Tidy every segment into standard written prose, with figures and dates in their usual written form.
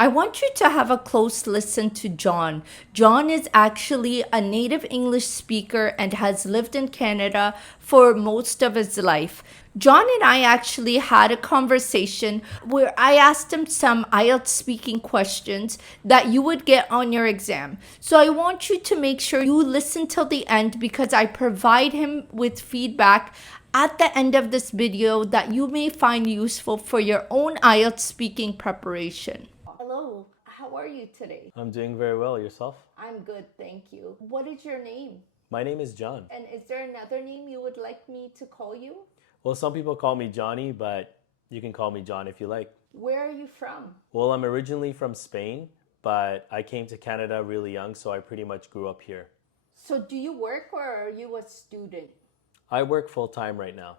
I want you to have a close listen to John. John is actually a native English speaker and has lived in Canada for most of his life. John and I actually had a conversation where I asked him some IELTS speaking questions that you would get on your exam. So I want you to make sure you listen till the end because I provide him with feedback at the end of this video that you may find useful for your own IELTS speaking preparation. Hello, how are you today? I'm doing very well. Yourself? I'm good, thank you. What is your name? My name is John. And is there another name you would like me to call you? Well, some people call me Johnny, but you can call me John if you like. Where are you from? Well, I'm originally from Spain, but I came to Canada really young, so I pretty much grew up here. So do you work or are you a student? I work full time right now.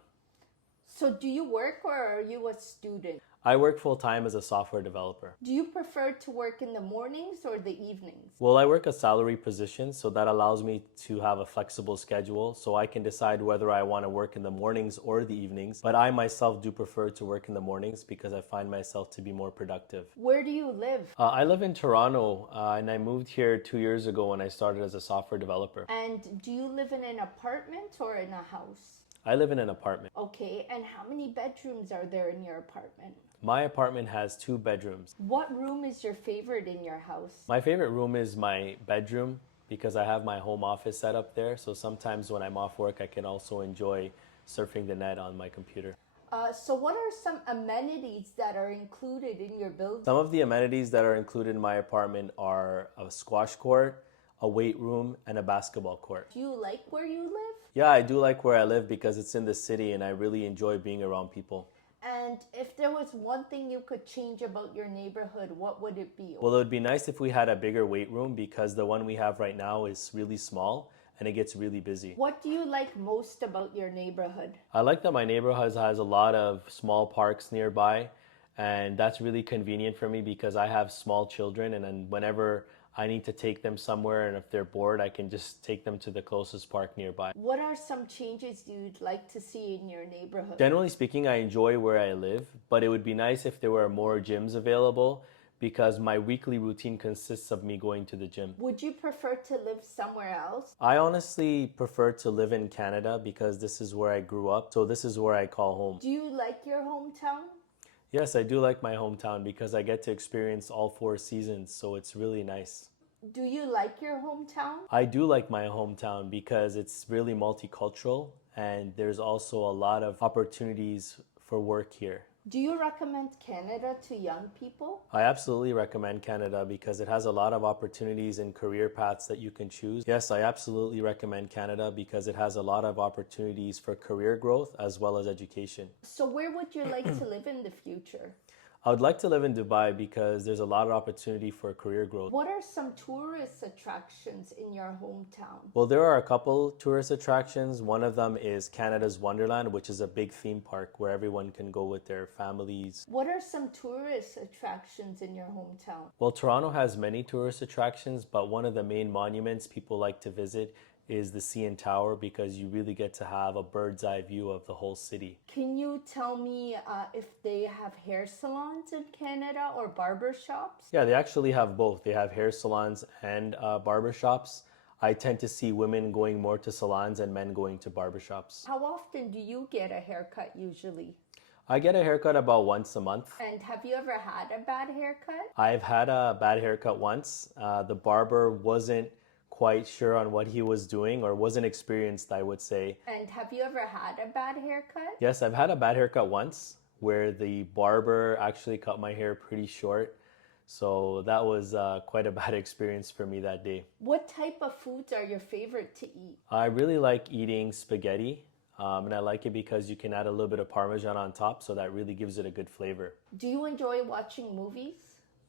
So do you work or are you a student? I work full time as a software developer. Do you prefer to work in the mornings or the evenings? Well, I work a salary position, so that allows me to have a flexible schedule, so I can decide whether I want to work in the mornings or the evenings. But I myself do prefer to work in the mornings because I find myself to be more productive. Where do you live? I live in Toronto, and I moved here 2 years ago when I started as a software developer. And do you live in an apartment or in a house? I live in an apartment. Okay, and how many bedrooms are there in your apartment? My apartment has 2 bedrooms. What room is your favorite in your house? My favorite room is my bedroom because I have my home office set up there. So sometimes when I'm off work, I can also enjoy surfing the net on my computer. So what are some amenities that are included in your building? Some of the amenities that are included in my apartment are a squash court, a weight room, and a basketball court. Do you like where you live? Yeah, I do like where I live because it's in the city and I really enjoy being around people. And if there was one thing you could change about your neighborhood, what would it be? Well, it would be nice if we had a bigger weight room because the one we have right now is really small and it gets really busy. What do you like most about your neighborhood? I like that my neighborhood has a lot of small parks nearby, and that's really convenient for me because I have small children, and then whenever I need to take them somewhere and if they're bored, I can just take them to the closest park nearby. What are some changes you'd like to see in your neighborhood? Generally speaking, I enjoy where I live, but it would be nice if there were more gyms available because my weekly routine consists of me going to the gym. Would you prefer to live somewhere else? I honestly prefer to live in Canada because this is where I grew up, so this is where I call home. Do you like your hometown? Yes, I do like my hometown because I get to experience all 4 seasons, so it's really nice. Do you like your hometown? I do like my hometown because it's really multicultural and there's also a lot of opportunities for work here. Do you recommend Canada to young people? I absolutely recommend Canada because it has a lot of opportunities and career paths that you can choose. Yes, I absolutely recommend Canada because it has a lot of opportunities for career growth as well as education. So where would you like to live in the future? I would like to live in Dubai because there's a lot of opportunity for career growth. What are some tourist attractions in your hometown? Well, there are a couple tourist attractions. One of them is Canada's Wonderland, which is a big theme park where everyone can go with their families. What are some tourist attractions in your hometown? Well, Toronto has many tourist attractions, but one of the main monuments people like to visit is the CN Tower because you really get to have a bird's eye view of the whole city. Can you tell me if they have hair salons in Canada or barber shops? Yeah, they actually have both. They have hair salons and barber shops. I tend to see women going more to salons and men going to barber shops. How often do you get a haircut usually? I get a haircut about once a month. And have you ever had a bad haircut? I've had a bad haircut once. The barber wasn't quite sure on what he was doing or wasn't experienced, I would say. And have you ever had a bad haircut? Yes, I've had a bad haircut once where the barber actually cut my hair pretty short. So that was quite a bad experience for me that day. What type of foods are your favorite to eat? I really like eating spaghetti. And I like it because you can add a little bit of Parmesan on top, so that really gives it a good flavor. Do you enjoy watching movies?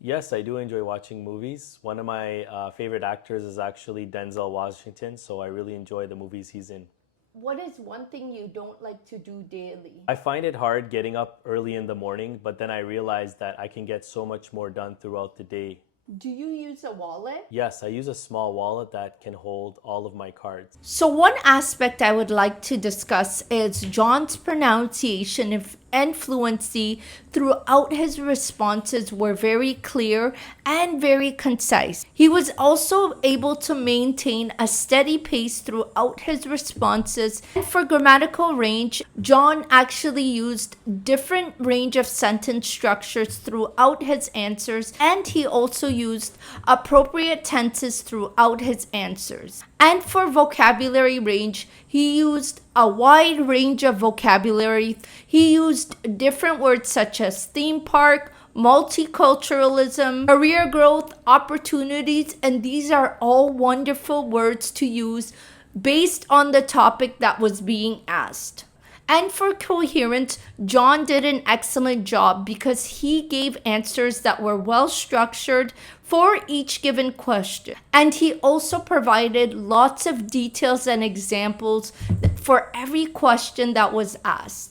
Yes, I do enjoy watching movies. One of my favorite actors is actually Denzel Washington, so I really enjoy the movies he's in. What is one thing you don't like to do daily? I find it hard getting up early in the morning, but then I realize that I can get so much more done throughout the day. Do you use a wallet? Yes, I use a small wallet that can hold all of my cards. So one aspect I would like to discuss is John's pronunciation and fluency throughout his responses were very clear and very concise. He was also able to maintain a steady pace throughout his responses. And for grammatical range, John actually used different range of sentence structures throughout his answers, and he also used appropriate tenses throughout his answers. And for vocabulary range, he used a wide range of vocabulary. He used different words such as theme park, multiculturalism, career growth, opportunities, and these are all wonderful words to use based on the topic that was being asked. And for coherence, John did an excellent job because he gave answers that were well structured for each given question. And he also provided lots of details and examples for every question that was asked.